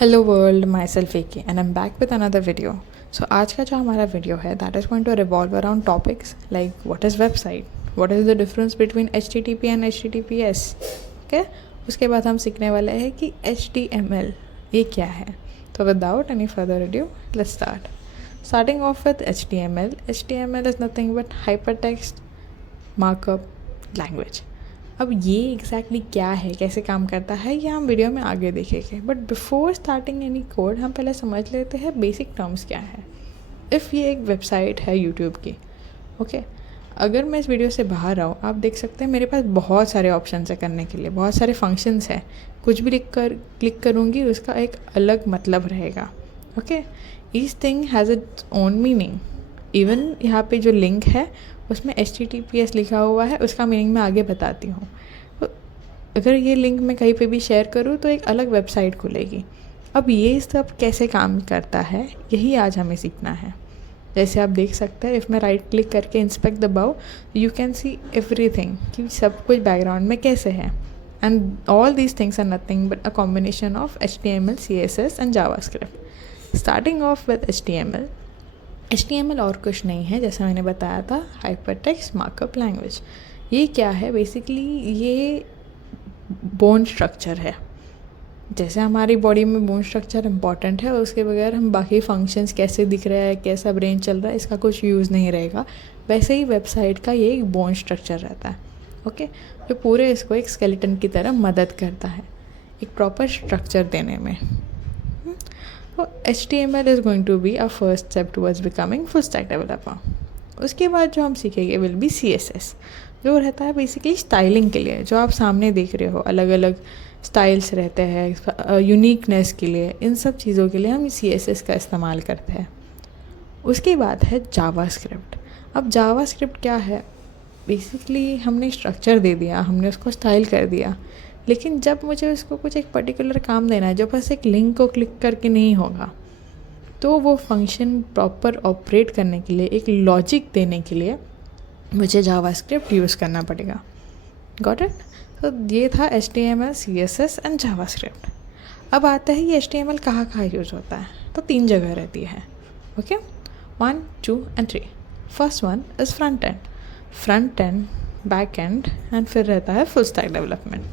Hello world, my self AK and I am back with another video. So आज का जो हमारा video है that is going to revolve around topics like what is website, what is the difference between HTTP and HTTPS। Okay, उसके बाद हम सीखने वाले हैं कि HTML ये क्या है। तो without any further adieu let's starting off with HTML। HTML is nothing but hypertext markup language. अब ये एग्जैक्टली क्या है, कैसे काम करता है, ये हम वीडियो में आगे देखेंगे। But before starting any code हम पहले समझ लेते हैं बेसिक टर्म्स क्या है। इफ़ ये एक वेबसाइट है यूट्यूब की, ओके, अगर मैं इस वीडियो से बाहर आऊँ, आप देख सकते हैं मेरे पास बहुत सारे ऑप्शन है करने के लिए, बहुत सारे फंक्शंस हैं। कुछ भी क्लिक करूँगी उसका एक अलग मतलब रहेगा। Okay, each thing has its own meaning. Even यहाँ पे जो लिंक है उसमें HTTPS लिखा हुआ है, उसका मीनिंग मैं आगे बताती हूँ। तो अगर ये लिंक मैं कहीं पे भी शेयर करूँ तो एक अलग वेबसाइट खुलेगी। अब ये सब कैसे काम करता है यही आज हमें सीखना है। जैसे आप देख सकते हैं, इफ़ मैं राइट क्लिक करके इंस्पेक्ट दबाऊँ यू कैन सी एवरीथिंग कि सब कुछ बैकग्राउंड में कैसे है। And all these things are nothing but a combination of HTML, CSS and JavaScript. Starting off with HTML और कुछ नहीं है, जैसा मैंने बताया था, हाइपरटेक्स्ट मार्कअप लैंग्वेज। ये क्या है बेसिकली, ये बोन स्ट्रक्चर है। जैसे हमारी बॉडी में बोन स्ट्रक्चर इम्पॉर्टेंट है, उसके बगैर हम बाकी फंक्शंस कैसे दिख रहा है, कैसा ब्रेन चल रहा है, इसका कुछ यूज़ नहीं रहेगा। वैसे ही वेबसाइट का ये एक बोन स्ट्रक्चर रहता है, ओके, जो पूरे इसको एक स्केलेटन की तरह मदद करता है एक प्रॉपर स्ट्रक्चर देने में। तो HTML is going to be a first step towards becoming full stack developer. उसके बाद जो हम सीखेंगे विल बी CSS, जो रहता है बेसिकली स्टाइलिंग के लिए। जो आप सामने देख रहे हो अलग अलग स्टाइल्स रहते हैं यूनिकनेस के लिए, इन सब चीज़ों के लिए हम CSS का इस्तेमाल करते हैं। उसके बाद है जावास्क्रिप्ट। अब जावास्क्रिप्ट क्या है, बेसिकली हमने स्ट्रक्चर दे दिया, हमने उसको स्टाइल कर दिया, लेकिन जब मुझे उसको कुछ एक पर्टिकुलर काम देना है जो बस एक लिंक को क्लिक करके नहीं होगा, तो वो फंक्शन प्रॉपर ऑपरेट करने के लिए, एक लॉजिक देने के लिए मुझे जावास्क्रिप्ट यूज़ करना पड़ेगा। Got it? तो ये था HTML, CSS एंड जावास्क्रिप्ट। अब आता है ये HTML कहाँ कहाँ यूज़ होता है, तो 3 जगह रहती है। Okay, 1, 2 and 3। First one is front end, back and and फिर रहता है फुल स्टैक डेवलपमेंट।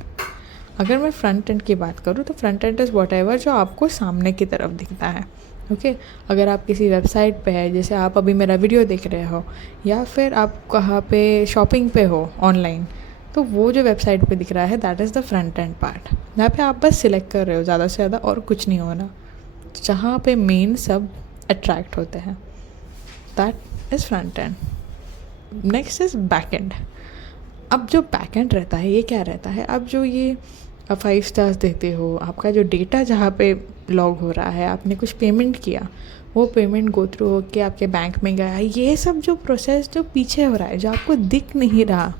अगर मैं फ्रंट एंड की बात करूँ तो front end is what ever जो आपको सामने की तरफ दिखता है। ओके, अगर आप किसी वेबसाइट पे है, जैसे आप अभी मेरा वीडियो देख रहे हो, या फिर आप कहाँ पे शॉपिंग पे हो ऑनलाइन, तो वो जो वेबसाइट पे दिख रहा है that is the front end part, जहाँ पे आप बस सिलेक्ट कर रहे हो, ज़्यादा से ज़्यादा और कुछ नहीं होना, जहाँ पे मेन सब अट्रैक्ट होते हैं, that is front end. Next is back and. अब जो बैक एंड रहता है ये क्या रहता है, अब जो ये 5 स्टार्स देते हो, आपका जो डेटा जहाँ पे लॉग हो रहा है, आपने कुछ पेमेंट किया, वो पेमेंट गो थ्रू हो के आपके बैंक में गया, ये सब जो प्रोसेस जो पीछे हो रहा है, जो आपको दिख नहीं रहा,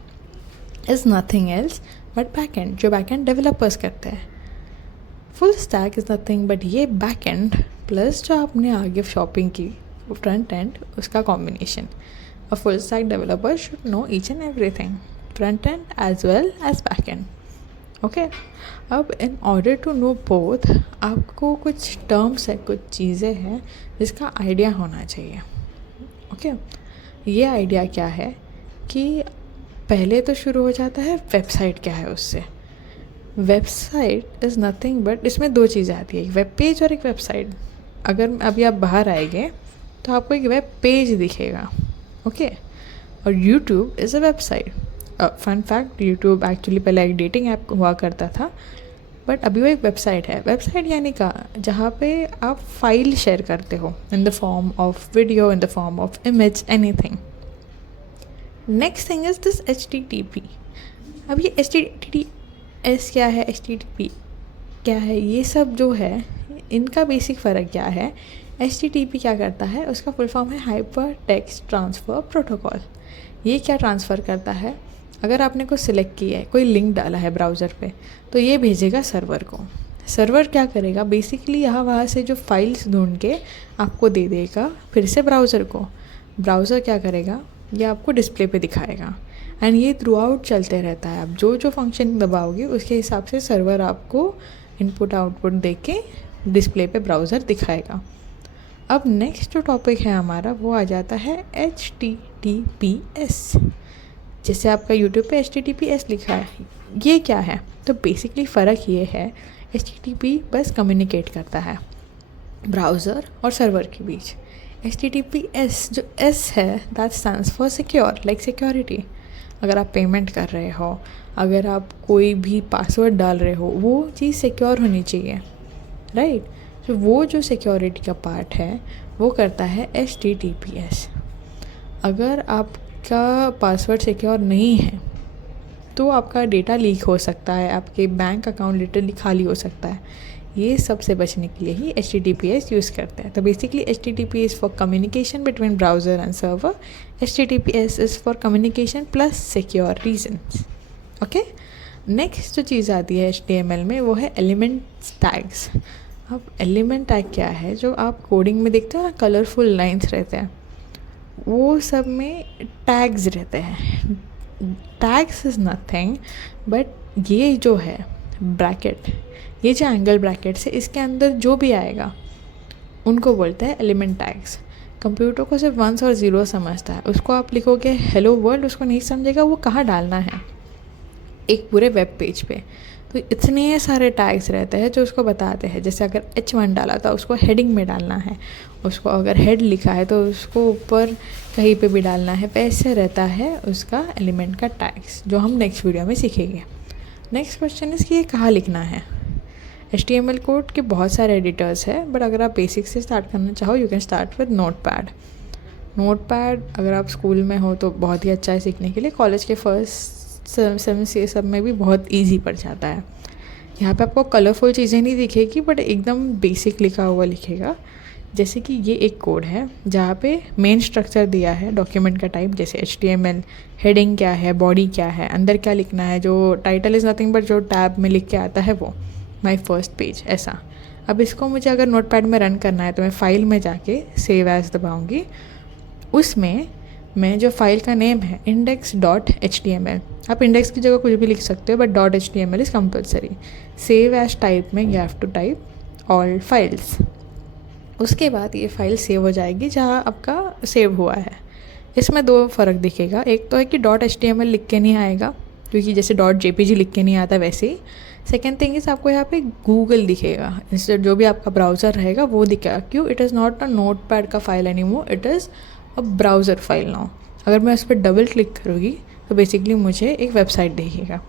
is nothing else but back end, जो बैक एंड डेवलपर्स करते हैं। Full stack is nothing but ये बैक एंड प्लस जो आपने आगे शॉपिंग की फ्रंट एंड, उसका combination. A full stack developer should know each and everything, front end as well as back end. Okay, अब in order to know both आपको कुछ terms है, कुछ चीज़ें हैं जिसका आइडिया होना चाहिए। ओके, ये आइडिया क्या है कि पहले तो शुरू हो जाता है वेबसाइट क्या है उससे। वेबसाइट इज़ नथिंग बट, इसमें 2 चीज़ें आती है, एक वेब पेज और एक वेबसाइट। अगर अभी आप बाहर आएंगे तो आपको एक वेब पेज दिखेगा, ओके, और YouTube is a website. Fun fact, YouTube actually पहले एक डेटिंग ऐप हुआ करता था, बट अभी वो एक वेबसाइट है। वेबसाइट यानी का जहाँ पे आप फाइल शेयर करते हो in the form of video, in the form of image, anything. Next thing is this HTTP। अब ये HTTPS क्या है, HTTP क्या है, ये सब जो है इनका बेसिक फ़र्क क्या है। HTTP क्या करता है, उसका फुल फॉर्म है हाइपर टेक्स्ट ट्रांसफ़र प्रोटोकॉल। ये क्या ट्रांसफ़र करता है, अगर आपने कुछ सिलेक्ट किया है, कोई लिंक डाला है ब्राउज़र पे, तो ये भेजेगा सर्वर को। सर्वर क्या करेगा, बेसिकली यहाँ वहाँ से जो फाइल्स ढूंढ के आपको दे देगा फिर से ब्राउज़र को। ब्राउज़र क्या करेगा, ये आपको डिस्प्ले पे दिखाएगा, एंड ये थ्रू आउट चलते रहता है। आप जो जो फंक्शन दबाओगे उसके हिसाब से सर्वर आपको इनपुट आउटपुट दे के डिस्प्ले पे ब्राउज़र दिखाएगा। अब नेक्स्ट जो टॉपिक है हमारा वो आ जाता है HTTPS। जैसे आपका यूट्यूब पे HTTPS लिखा है, ये क्या है? तो बेसिकली फ़र्क ये है, HTTP बस कम्युनिकेट करता है ब्राउज़र और सर्वर के बीच। HTTPS जो S है that stands for secure, like security. अगर आप पेमेंट कर रहे हो, अगर आप कोई भी पासवर्ड डाल रहे हो, वो चीज़ सिक्योर होनी चाहिए, राइट? तो वो जो सिक्योरिटी का पार्ट है वो करता है HTTPS। अगर आपका पासवर्ड सिक्योर नहीं है तो आपका डेटा लीक हो सकता है, आपके बैंक अकाउंट लिटरली खाली हो सकता है। ये सब से बचने के लिए ही HTTPS यूज़ करते हैं। तो basically HTTP is for communication between browser and server, HTTPS is for communication plus secure reasons. Okay, next जो चीज़ आती है HTML में वो है एलिमेंट टैग्स। अब एलिमेंट टैग क्या है? जो आप कोडिंग में देखते हो ना, कलरफुल लाइन्स रहते हैं, वो सब में टैग्स रहते हैं। टैग्स इज़ नथिंग बट ये जो है ब्रैकेट, ये जो एंगल ब्रैकेट से इसके अंदर जो भी आएगा उनको बोलते हैं एलिमेंट टैग्स। कंप्यूटर को सिर्फ 1 और 0 समझता है। उसको आप लिखोगे हेलो वर्ल्ड, उसको नहीं समझेगा वो कहाँ डालना है एक पूरे वेब पेज पे। तो इतने सारे टैग्स रहते हैं जो उसको बताते हैं। जैसे अगर H1 डाला था उसको हेडिंग में डालना है, उसको अगर हेड लिखा है तो उसको ऊपर कहीं पे भी डालना है। वैसे रहता है उसका एलिमेंट का टैग्स, जो हम नेक्स्ट वीडियो में सीखेंगे। नेक्स्ट क्वेश्चन इज़ कि ये कहाँ लिखना है। HTML कोड के बहुत सारे एडिटर्स है, बट अगर आप बेसिक से स्टार्ट करना चाहो you can start with notepad. Notepad अगर आप स्कूल में हो तो बहुत ही अच्छा है सीखने के लिए। कॉलेज के फर्स्ट सेमेस्टर सब में भी बहुत इजी पड़ जाता है। यहाँ पे आपको कलरफुल चीज़ें नहीं दिखेगी बट एकदम बेसिक लिखा हुआ लिखेगा। जैसे कि ये एक कोड है जहाँ पे मेन स्ट्रक्चर दिया है डॉक्यूमेंट का टाइप, जैसे HTML, हेडिंग क्या है, बॉडी क्या है, अंदर क्या लिखना है, जो टाइटल इज़ नथिंग बट जो टैब में लिख के आता है वो माई फर्स्ट पेज, ऐसा। अब इसको मुझे अगर नोटपैड में रन करना है तो मैं फाइल में जाके सेव एज दबाऊँगी। उसमें मैं जो फाइल का नेम है index.html, आप इंडेक्स की जगह कुछ भी लिख सकते हो but .html is compulsory. Save as type में you have to type all files. उसके बाद ये फाइल सेव हो जाएगी जहाँ आपका सेव हुआ है। इसमें 2 फ़र्क दिखेगा। एक तो है कि .html लिख के नहीं आएगा, क्योंकि जैसे .jpg लिख के नहीं आता वैसे ही। सेकेंड थिंग इज़ आपको यहाँ पे गूगल दिखेगा, इंस्टेड जो भी आपका ब्राउज़र रहेगा वो दिखेगा। क्यों? It is not a notepad का file any more, it is a browser file now. अगर मैं उस पर डबल क्लिक करूँगी तो बेसिकली मुझे एक वेबसाइट दिखेगा।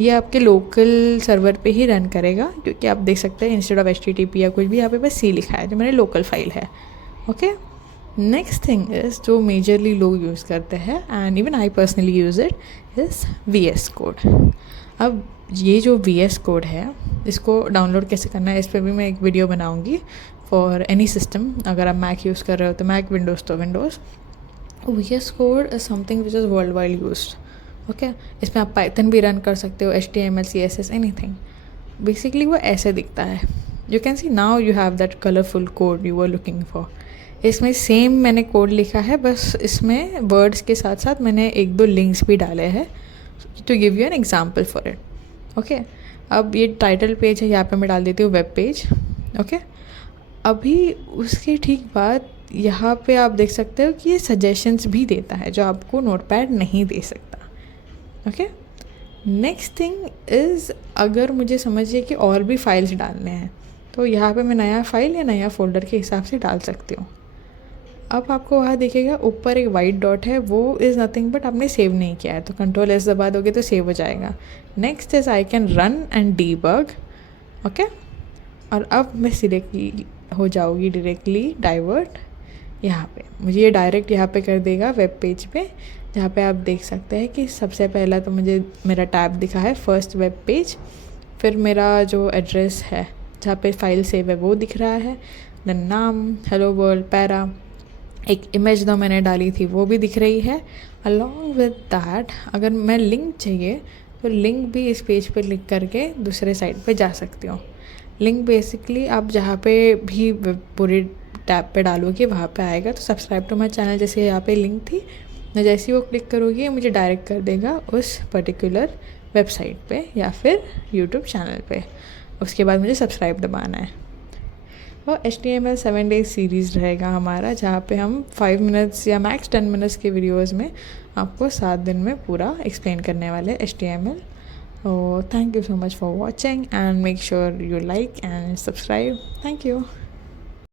ये आपके लोकल सर्वर पे ही रन करेगा, क्योंकि आप देख सकते हैं इंस्टेड ऑफ HTTP या कुछ भी यहाँ पे बस C लिखा है जो मेरे लोकल फाइल है। ओके, नेक्स्ट थिंग इज़ जो मेजरली लोग यूज़ करते हैं and even I personally use it is VS code. अब ये जो VS कोड है इसको डाउनलोड कैसे करना है इस पर भी मैं एक वीडियो बनाऊँगी फॉर एनी सिस्टम। अगर आप मैक यूज़ कर रहे हो तो मैक, विंडोज़ तो Windows. VS code is something which is world wide used. Okay, इसमें आप पाइथन भी रन कर सकते हो, HTML, CSS, एनीथिंग। बेसिकली वो ऐसे दिखता है। You can see now you have that colourful code you are looking for. इसमें सेम मैंने कोड लिखा है, बस इसमें वर्ड्स के साथ साथ मैंने 1-2 लिंक्स भी डाले हैं to give you an example for it. Okay, अब ये टाइटल पेज है, यहाँ पे मैं डाल देती हूँ वेब पेज। ओके, अभी उसके ठीक बाद यहाँ पे आप देख सकते हो कि ये सजेशंस भी देता है जो आपको नोटपैड नहीं दे सकता। ओके, नेक्स्ट थिंग इज़ अगर मुझे समझिए कि और भी फाइल्स डालने हैं तो यहाँ पे मैं नया फाइल या नया फोल्डर के हिसाब से डाल सकती हूँ। अब आपको वहाँ दिखेगा ऊपर एक वाइट डॉट है, वो इज़ नथिंग बट आपने सेव नहीं किया है, तो Ctrl+S दबा दोगे तो सेव हो जाएगा। Next is I can run and debug. Okay, और अब मैं डायरेक्टली हो जाऊँगी डायरेक्टली डाइवर्ट यहाँ पे। मुझे ये डायरेक्ट यहाँ पे कर देगा वेब पेज पे, जहाँ पे आप देख सकते हैं कि सबसे पहला तो मुझे मेरा टैब दिखा है फर्स्ट वेब पेज, फिर मेरा जो एड्रेस है जहाँ पे फाइल सेव है वो दिख रहा है, देन नाम, हेलो वर्ल्ड, पैरा, एक इमेज जो मैंने डाली थी वो भी दिख रही है। अलॉन्ग विद दैट अगर मैं लिंक चाहिए तो लिंक भी इस पेज पे क्लिक करके दूसरे साइड पे जा सकती हूँ। लिंक बेसिकली आप जहाँ पे भी पूरी टैब पे डालोगे वहाँ पे आएगा। तो सब्सक्राइब टू माई चैनल जैसे यहाँ पे लिंक थी, मैं जैसे ही वो क्लिक करोगी मुझे डायरेक्ट कर देगा उस पर्टिकुलर वेबसाइट पे या फिर यूट्यूब चैनल पे। उसके बाद मुझे सब्सक्राइब दबाना है। और HTML 7 days सीरीज़ रहेगा हमारा, जहाँ पे हम 5 मिनट्स या मैक्स 10 मिनट्स के वीडियोज़ में आपको 7 दिन में पूरा एक्सप्लेन करने वाले HTML। Oh, thank you so much for watching and make sure you like and subscribe. Thank you.